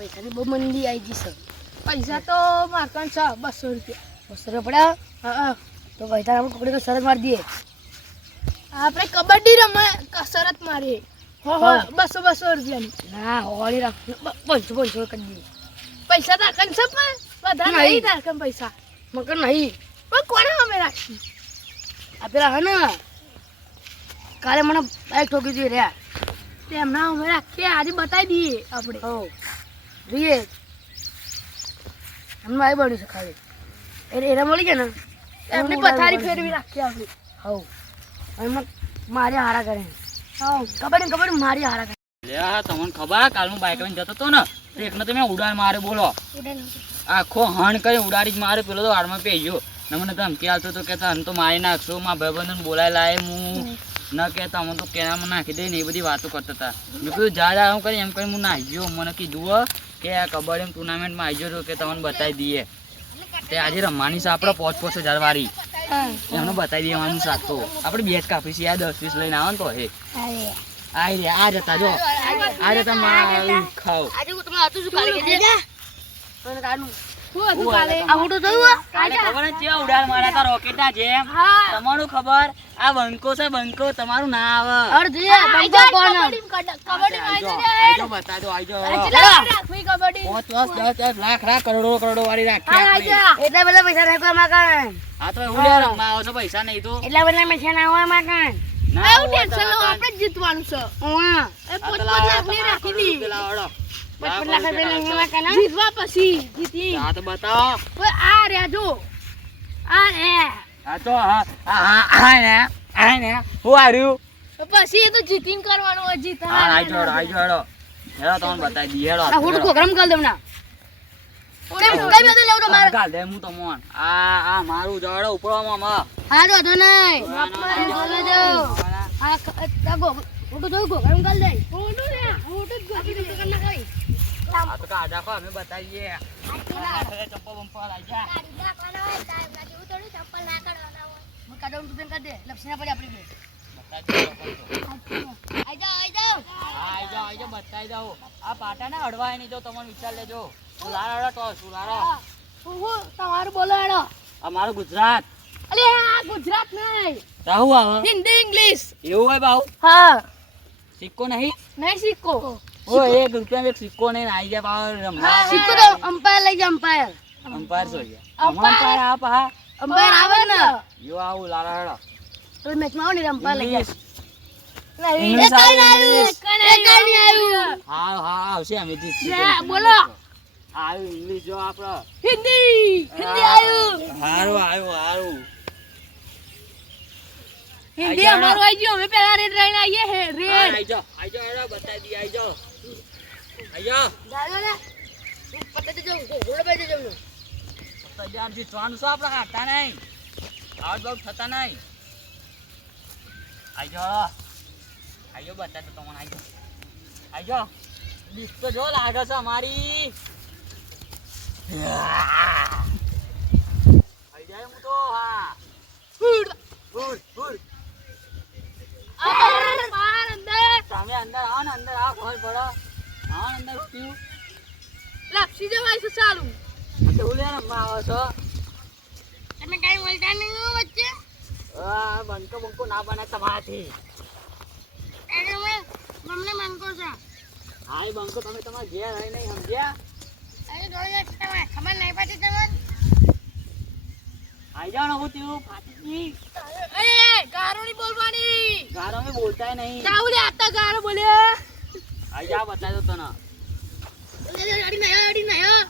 પૈસાની બહુ મંદી આવી ગઈ છે. પૈસા તો મારકણ છે 200 રૂપિયા. 200 રૂપિયા પડ્યા? હા તો પૈસા આપણે કબડ્ડી તો શરત મારી દઈએ. આપણે કબડ્ડી રમે કસરત મારીએ. હો 200 રૂપિયાની. ના હોળી રાખ 500 કરી દઈએ. પૈસા તાકન છે પણ બધા નહીં તાકન પૈસા. મકર નહીં પણ કોને અમે રાખી? આ પેલા હે ને કાલે મને બાઈક ઠોકી દીધી રહ્યા. તેમના અમે રાખીએ આજે બતાવી દઈએ આપણે. હો જોઈએ એમનું આવી બન્યું છે ખાલી એરા મળી ગયા ને એમની પથારી ફેરવી રાખીએ આપણે. હવ એમાં મારી હારા કરે. હા કબડ્ડી મારી હારા કરે. લે તમને ખબર કાલનું બાઈક લઈને જતો હતો ને તો એકને તો મેં ઉડાડ મારે બોલો આખો હણ કરી ઉડાડી જ મારે પેલો તો વાળમાં પી ગયો ને મને ધમકી આવતો હતો કે તને તો મારી નાખશો મારા ભાઈબંધને બોલાય લાય હું ન કહેતા હું તો કેનામાં નાખી દઈ ને એ બધી વાતો કરતા હતા. મેં કીધું જા હું કરી એમ કરી હું નાખી ગયો. મને કીધું કે આ કબડ્ડી ટુર્નામેન્ટમાં આવી ગયો કે તમને બતાવી દઈએ તે આજે રમવાની છે આપણે 5,000 વાળી એમને બતાવી દેવાનું સાથ તો આપણે બે જ કાપી છે 10-20 લઈને આવો ને તો હે આઈ રે આ જતા જો આ જતા મારું ખાવ આજે હું તમને હતું શું કાલે કે દે તને કાનું હું હતું કાલે આ મોટો જોયું કાલે ખબર છે કેવા ઉડાડ મારા તા રોકેટા જેમ તમારું ખબર આ બંકો છે બંકો તમારું ના આવે અર્ધ જે બંકો કોણ કબડ્ડી આજો બતાજો આજો રાખવી કબડ્ડી 5-10 લાખ કરોડો વાળી રાખી આપણે એટલા બધા પૈસા નહીં કોઈ માકણ આ તો ઉડે રમવા આવો છો પૈસા નહીં તો એટલા બધા પૈસા ના હોય માકણ ના એવું ટેન્શન લો આપણે જીતવાનું છે. ઓવા એ 5 લાખ ની રાખી દી. 5 લાખ રૂપિયા લઈને માકણ જીતવા પછી જીતી. આ તો બતાવો ઓય આ રે જો આ રે આ તો હા ને હું આર્યું પછી એ તો જીતીને કરવાનું હોય જીત હા આજો હેડો તમને બતાવી દી હેડો આ હોટો પ્રોગ્રામ કર દેવના કઈ બધું લેવું તો મારે ગાલ દે હું તો મોન આ મારું જડો ઉપરવામાં હારો તો નહીં બોલે જો આ તાગો હોટો જો પ્રોગ્રામ કર દે ફોટો લે ફોટો જ ગોતી દે કર ના કઈ આ તો કા રાખો અમે બતાવીએ ચપ્પલ બંપા લઈ જા હું કાદમ તું કર દે લક્ષણા પડે આપણી આઈ જાઓ બતાવી દઉં આ પાટાને અડવાય નહીં જો તમને વિચાર લેજો સુલારા તો સુલારા હું તમારું બોલો હેડો આ મારું ગુજરાત અલે આ ગુજરાત નહીં રાહુ આવે હિન્દી ઇંગ્લિશ એવું હોય બાઉ હા સિક્કો નહીં નહીં સિક્કો ઓ 1 રૂપિયા એક સિક્કો નહીં આવી જાય પાવ રમવા સિક્કો તો અમ્પાયર લઈ જા અમ્પાયર અંપાયર છો ગયા અંપાયર આપ હા અમ્પાયર આવે ને યો આવું લારા હેડો તો મેચમાં આવો ને અમ્પાયર લઈ જા ઇંગ્લિશ આવ્યું હા આવશે અમે બોલો આવ્યું ઇંગ્લિશ જો આપણે હિન્દી આવ્યું હારું હિન્દી અમારું આવી ગયું અમે પહેલા રેડ લઈને આવીએ હે રેડ આઈ જાઓ હેડો બતાવી દી આઈ જાઓ દાદા ને પત્તે તો જો ગોળ બેઠે જમનો તો જામ જીતવાનું છે આપણે હારતા નહીં આઉટ બાઉટ થતા નહીં આઈ જાઓ બતા તો તમને આઈ જાઓ દીપ તો જો લાગે છે અમારી આઈ જાય હું તો હા ફૂડ બાર અંદર તમે અંદર આવો ને અંદર આવો ખબર પડો આવો ને અંદર પીવું લાપસી જવાય છે ચાલુ તો ઉલે રમવા આવો છો તમે કઈ બોલતા નહીં હો વચ્ચે બંકો ના બને તમારાથી એને મને મન કો છે હા એ બંકો તમે તમારા ઘેર રહી નહીં સમજ્યા અરે દોડે તમે ખબર નહીં પડતી તમને આઈ જાઓ ને હું તેવું ફાટી અરે ગારો ની બોલવાની ગારો મેં બોલતા નહીં ચાવલે આતા ગારો બોલે આઈ જા બતાવી દો તને અડી નયા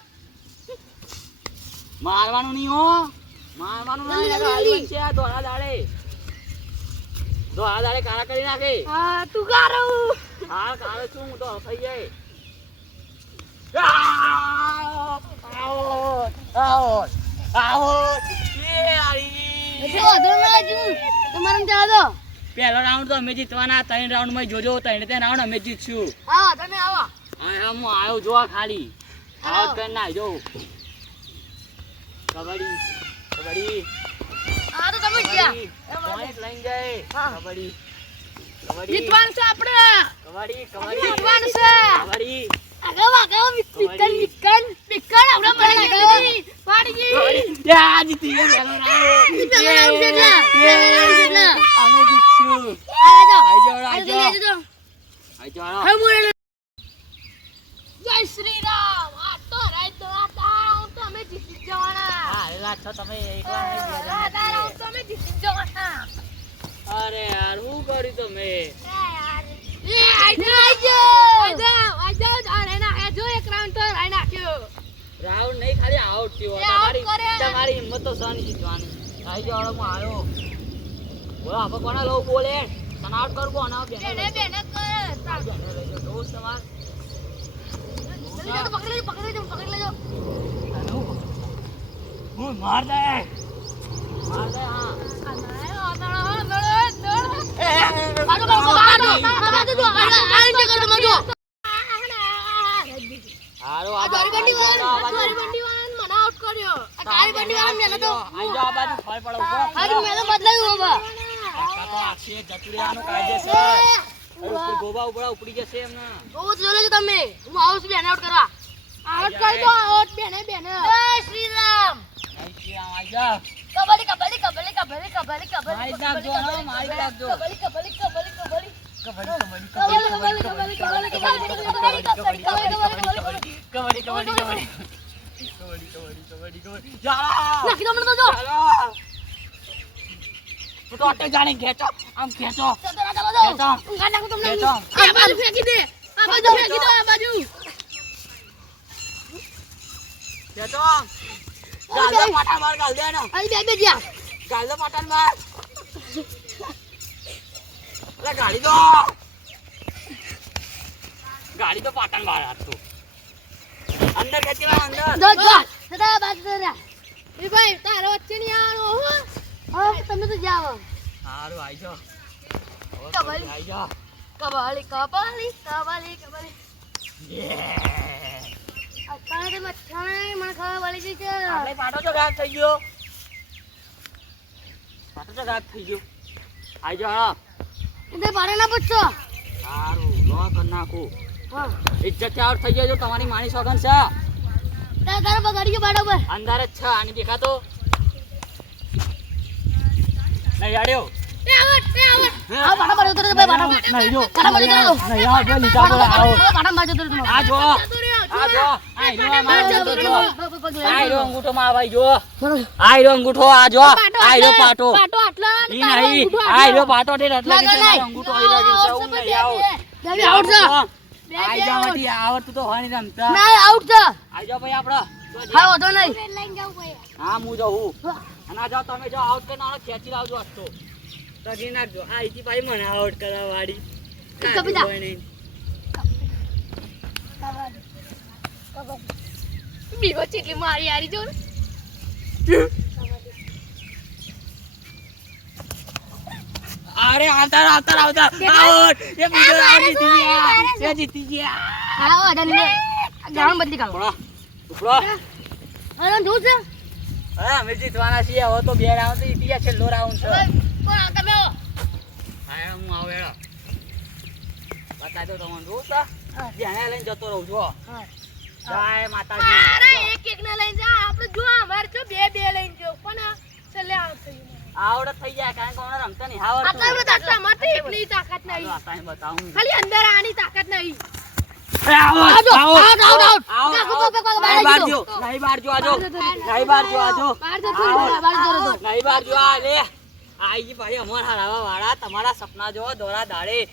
મારવાનું નહીં હો મારવાનું નહીં છે આ દોડા દાડે કાળા કરી નાખે હા તું ગારો હા કાળો છું હું તો થઈ જાય તમારે જવા દો પહેલો રાઉન્ડ તો અમે જીતવાના 3 રાઉન્ડ માં જોજો 3 રાઉન્ડ અમે જીતશું હા તમે આવો હા હું આવ્યો જોવા ખાલી આઉટ કરી ના જો કબડ્ડી હા તો તમે ગયા પોઈન્ટ લઈને જાય કબડ્ડી જીતવાનું છે આપણે કબડ્ડી જીતવાનું છે કબડ્ડી આગળ આગળ મિકન આપણે પાડી યા જીતી ગયા પેલો રાઉન્ડ. પેલો રાઉન્ડ છે એટલે. અમે જીતશું. આઈ જાઓ જય શ્રી રામ આ તો રાત તો આ રાઉન્ડ તો અમે જીતી જ જવાના હા એલા છો તમે એકલા નહીં, બે જણા આ રાઉન્ડ તો અમે જીતી જ જવાના અરે યાર શું કર્યું તમે? રાઉન્ડ નહીં ખાલી આઉટ થયો. એ out કરે. તમારી હિંમત તો સહન જીતવાની. આઈ જાઓ હું આવ્યો. બોલો આપણે કોને લઉં બોલે? તને આઉટ કરું કોને? બેને લઈ જાઓ. દોસ્ત તમાર હું માર દે હા. હારો આ બાજુ આઈ જાઓ આ બાજુ ફળ પડો ઉભો. કાકા તો આખી એક જતુરિયાનું કાયદેસર. ઉપર ગોબા ઉપડા ઉપડી જશે એમને. તમે હું આવું છું બેન આઉટ કરવા આઉટ કરી દો આઉટ બેને બેને જય શ્રી રામ આઈ જાઓ. કબડ્ડી કબડ્ડી કબડ્ડી કબડ્ડી કબડ્ડી કબડ્ડી મારી નાખજો હો, મારી નાખજો. કબડ્ડી કબડ્ડી કબડ્ડી કબડ્ડી કબડ્ડી નાખી દો મને તો જો તું તો અટક જાણે ખેંચો આમ ખેંચો ખેંચો ઊંઘા નાખું તમને ખેંચો. આ બાજુ ફેંકી દે આ બાજુ ફેંકી દો આ બાજુ ખેંચો ગાલ દે પાટા માર ગાલ દે ને આ બે જ્યા ગાલ દે પાટા માર અરે ગાડી દો પાટણ માર આ તું અંદર ખેંચી લા અંદર જો જો સદા બાજુ રે એ ભાઈ તારો વચ્ચે ની આવો હો હા તમે તો જાઓ હારું આઈ જાઓ કબડ્ડી. આઈ જાઓ કબડ્ડી કબડ્ડી કબડ્ડી કબડ્ડી યે અત્યારે તો મચ્છાઈ મને ખબર પડી ગઈ છે આપણે પાટો તો ગાયબ થઈ ગયો આઈ જાઓ તે પાડે ના પૂછો હારું લો કર નાખું હા ઇજ્જત થી આઉટ થઈ જાય જો તમારી માની સોગન છે તારે બગાડી ગયો બાડો પર અંદર જ છે આની દેખાતો નહીં આડ્યો આ બાડો પર ઉતરે ભાઈ બાડો નહીં જો બાડો પર ઉતરે નહીં આ જો લીધા બોલા આવો બાડો માં જતો રહો આ જો આઈ રો મારો અંગૂઠો જો આઈ રો અંગૂઠો માં ભાઈ જો આઈ રો અંગૂઠો આ જો આઈ રો પાટો પાટો આટલા ઈ નહીં આઈ રો પાટો તે એટલે કે મારો અંગૂઠો આઈ લાગે છે હું નહીં આવો દેવી આઉટ છે આઈ જા મતી આવડતું તો હોય નહીં રમતા ના આઉટ છે આઈ જાઓ ભાઈ આપણો હા વધો નહીં હા હું જાઉં અને આ જાઓ તમે જો આઉટ કરીને આનો ખેંચી લાવજો આટલો તો જી નાખજો આ ઈથી ભાઈ મને આઉટ કરવા વાળી કપિતા. હોય નહીં બીવો ચીટલી મારી હારી જો ને અરે આવતા આઉટ એ બીજો રાઉન્ડ જીતી ગયા એ જીતી ગયા હા વધો નહીં ગામ બદલી કાઢો ઉપડો ઉપડો અરે જો છે હા અમે જીતવાના છીએ હવે તો બે રાઉન્ડ જીતી ગયા છેલ્લો રાઉન્ડ છે કોણ તમે આવો હા હું આવું હેડો બતાવી દો તમને જોઉં છે ધ્યાને લઈને જતો રહું છો હા જય મારે માતાજી એક એક ને લઈને જા આપણે જો અમારે તો બે બે લઈને જો પણ છેલ્લે આઉટ થઈ ગયું આવડત થઈ જાય કારણ કે મને રમતા નહીં આવડતું આટલા બધા આટલામાં તો એટલી તાકાત નહીં આતાને બતાવું ખાલી અંદર આની તાકાત નહીં આવો આઉટ આવો આઉટ આઉટ આઉટ આવો કાકો આવો. કાકો નહીં બાર બાર જો જો નહીં બાર જો આજો નહીં બાર જો આજો બહાર જતો આવો. બાર જો તો નહીં બાર જો આ લે આઈ જી ભાઈ અમાર હરાવા વાળા તમારા સપના જો દોરા દાડે 1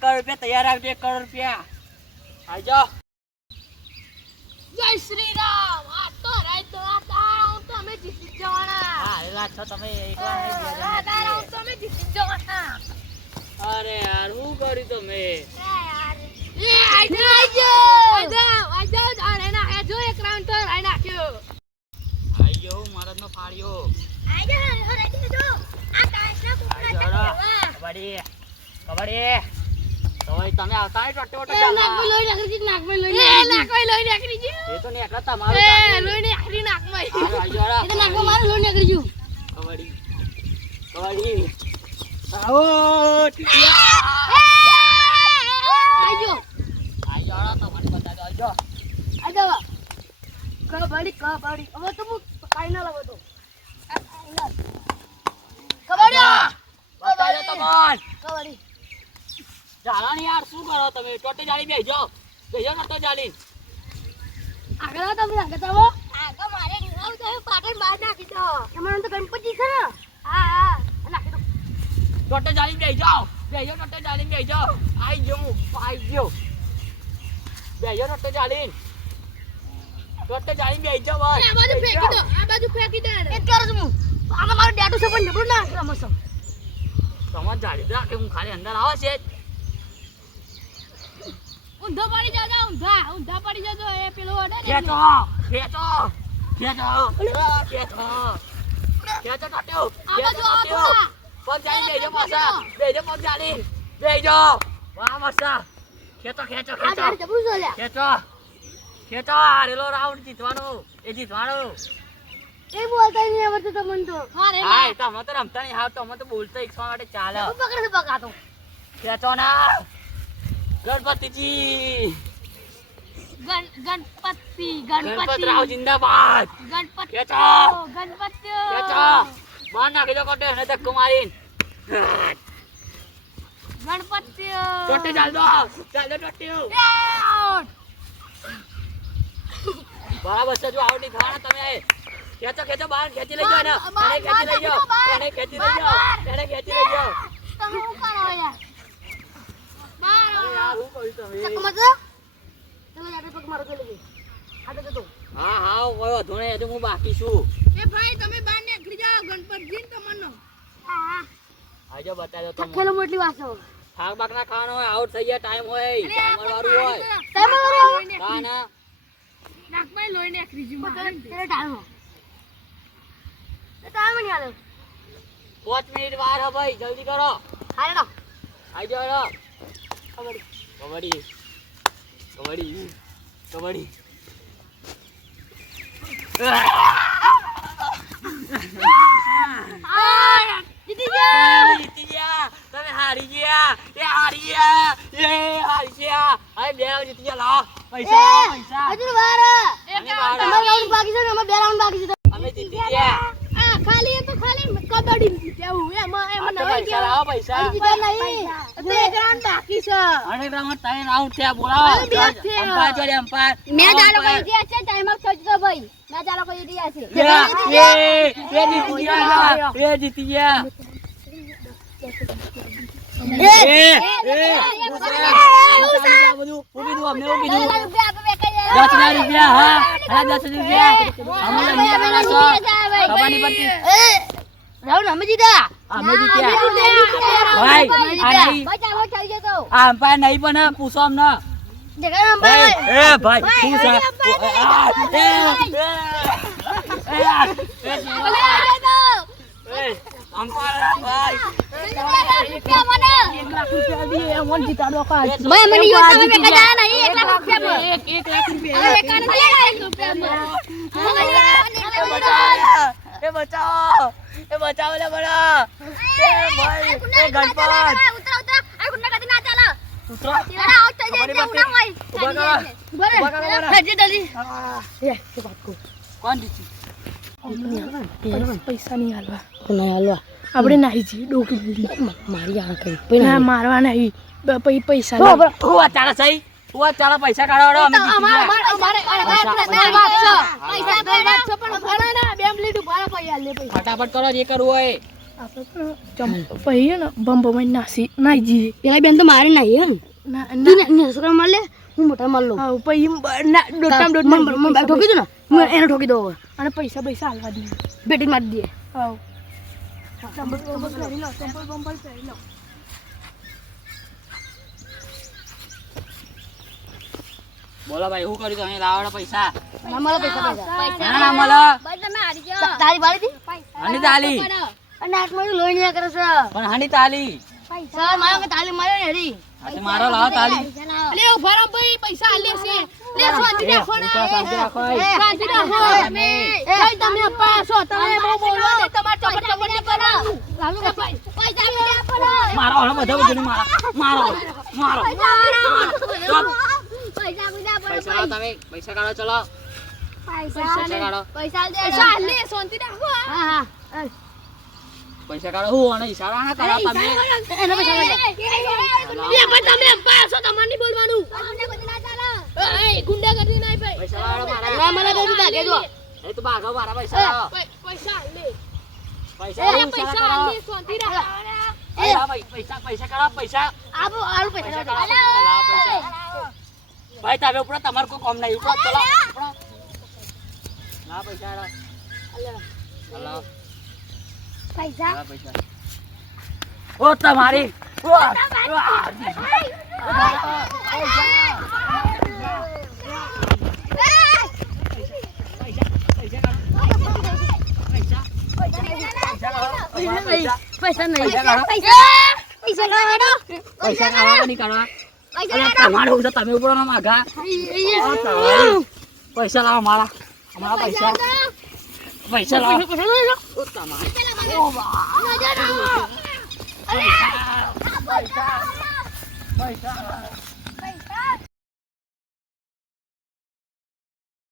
કરોડ રૂપિયા તૈયાર રાખજો 1 કરોડ રૂપિયા આઈ જાઓ જય શ્રી રામ આ તો રાત તો આ રાઉન્ડ તો અમે જીતી જ જવાના હા એલા છો તમે એકલા નહીં, બે જણા આ રાઉન્ડ તો અમે જીતી જ જવાના અરે યાર શું કર્યું તમે એ આજો આને ના જો એક રાઉન્ડ તો રાઈ નાખ્યો આઈ ગયો મહારાજ નો ફાળ્યો આજો જો આ કાચના કુકડા આઈ જાઓ. કબડ્ડી કબડ્ડી તો ભાઈ તમે આવતા નહીં ટોટે ટોટે નાકમાં લોહી નાખી નાકમાં લોહી એ નાખવાય લોહી નાખી દીજો એ તો નહીં એકલા તમારું એ કામ. લોહી નાખી નાખવાય હાલો, આઈ જાઓ. એ તો નાકમાં મારું લોહી નીકળી ગયું કબડ્ડી કબડ્ડી આઉટ આજો આઈ જાઓ તમારી બતા આ દવા કબડ્ડી હવે તો હું કાઈ ના લાવો તો કબડ્ડી બતાજો તમોન કબડ્ડી જાળાની યાર શું કરો તમે ટોટે જાળી બેસજો ટોટે જાળી આગળ તમે આગળ આવો આગળ મારે નિહાવ તો પાટણ બહાર નાખી દો તમારે તો ગણપતિ છે ને હા નાખી દો ટોટે જાળી બેસજો ટોટે જાળી બેસજો આઈ ગયો ટોટે જાળી બેસજો બસ આ બાજુ ફેંકી દો આ બાજુ ફેંકી દે એ કરો છું હું આમાં મારું ડેટુ છે પણ ડબલું ના રમો છો તમાર જાળી રાખે હું ખાલી અંદર આવે છે ઊંધો પડી જાજો ઊંધા પડી જાજો એ પેલો ઓડે ને ખેંચો ટોટ્યો આ બાજુ આવો પગ જાળી બેસજો પાછા બેસજો પગ જાળી બેસજો વાહ મસ્તા ખેંચો આ જાડી ડબલું છે લ્યા ખેંચો હારેલો રાઉન્ડ જીતવાનો એ બોલતા નહીં આવડતું તમને તો અરે હાય તમે તો રમતા નહીં હાવ તમે તો બોલતા એકવા માટે ચાલે હું પકડે પકાતો ખેંચો ના ગણપતિજી ગણપતરાવ જિંદાબાદ ગણપતિ ખેંચો બહાર નાખી દો કોટે એને ધક્કો મારીને ગણપતિ ટોટે ચાલ દો ટોટ્યો બરાબર છે જો આવડી ખાવાના તમે ખેંચો બહાર ખેંચી લઈ જાઓ એને ખેંચી લઈ જાઓ તમે શું કરો યાર બાર યાર હું કહું તમે ચકમત તમે જાતે પગ મારો કે લઈ આડે તો હા ઓય ધોણે હજુ હું બાકી છું એ ભાઈ તમે બહાર નીકળી જાઓ ગણપતજી તમને આજે બતાજો તમે ખેલો મોટલી વાસો થાક બાક ના ખાવાનો હોય આઉટ થઈ ગયા ટાઈમ હોય ટાઈમર વાળું હોય હા ના નાકમાં લોહી નીકળી જી તેરે ટાઈમ હો ટાઈમ નહીં આલે 5 મિનિટ વાર હે ભાઈ જલ્દી કરો હારે ના આઈ જાઓ કબડ્ડી કબડ્ડી જીતી ગયા જીતી ગયા તમે હારી ગયા હારી ગયા હવે બે જીતી ગયા લાવો પૈસા હજુ વાર તમારે રાઉન્ડ બાકી છે ને અમે બે રાઉન્ડ બાકી છે અમે જીતી ગયા આ ખાલી તો ખાલી કબડ્ડી જેવું એમાં પૈસા લાવો પૈસા જીતા નહીં તો એક રાઉન્ડ બાકી છે અને રાઉન્ડ ટાઈમ આઉટ થયા બોલાવો અંપાયર જોડે અંપાયર મેં ચાલો કરી દિયા છે ટાઈમ આઉટ થઈ ગયો ભાઈ મેં ચાલો કરી દિયા છે એ જીતી ગયા રાઉન્ડ અમે જીતા અંપાયર નહીં પણ પૂછો અમને ભાઈ બચાવો લે બડા કોણ જીતી પૈસા નહીં હાલવા નહીં હાલવા આપણે નાહી જઈએ ડોકી દીધી મારી આ કઈ ના મારવા નહીં પૈસા ચાલો પૈસા કાઢો અમે ફટાફટ કરો જે કરવું હોય પછી ને બંબમાં નાહી જઈએ પેલા બેન તો મારે નહીં છોકરા માર લે હું મોટા માર લઉં પછી ઠોકી દઉં ને હું એને ઠોકી દઉં અને પૈસા હાલવા દઈએ બેટી મારી દઈએ હા ચંપલ પહેરી લો પહેરી લો બોલો ભાઈ શું કર્યું તમે લાવડા પૈસા ના મળે પૈસા ના મળે તારી બાળી હતી હની તાલી અને આટલું લોહી નહીં કરે છે પણ હની તાલી સર મારો કે તાલી મારે ને હરી આજે મારો લાવો તાલી લે ઉભારા ભાઈ પૈસા આલે છે લે શાંતિ રાખો ને શાંતિ રાખો શાંતિ રાખો તમે ભાઈ તમે પાછો તમે બહુ બોલવા દે તમાર ચપટ ને કરો લાલુ કે ભાઈ પૈસા લે આપો મારો હળો બધા બધું મારો પૈસા લાવો તમે પૈસા કાઢો ચલો પૈસા કાઢો પૈસા દે પૈસા લે શાંતિ રાખો હા હા પૈસા કાઢો હું અને ઈશારા ના કરો તમે એનો પૈસા લઈ લે. પણ તમે અપ્પા છો તમારે નહીં બોલવાનું એ ગુંડાગર્દી નહીં ભાઈ પૈસા લાવો મારા ના મને દે દીધા કે જો એ તો ભાગો મારા પૈસા લાવો પૈસા લે પૈસા લાવો, પૈસા ઈશારા કરો લે શાંતિ રાખો પૈસા કાઢો પૈસા આલુ પૈસા પૈસા કાઢો પૈસા ભાઈ તમે ઉપર તમારે કોઈ કામ નહીં ઉપર ચલો ઉપડો. ના પૈસા લાવો લાવો પૈસા લાવો પૈસા ઓ તમારી પૈસા નહીં પૈસા લાવો પૈસા કાઢવા નહીં કાઢવા અરે તમારે હું છે તમે ઉપર ના માગા પૈસા લાવો મારા અમારા પૈસા લાવો ઓ તમારે પૈસા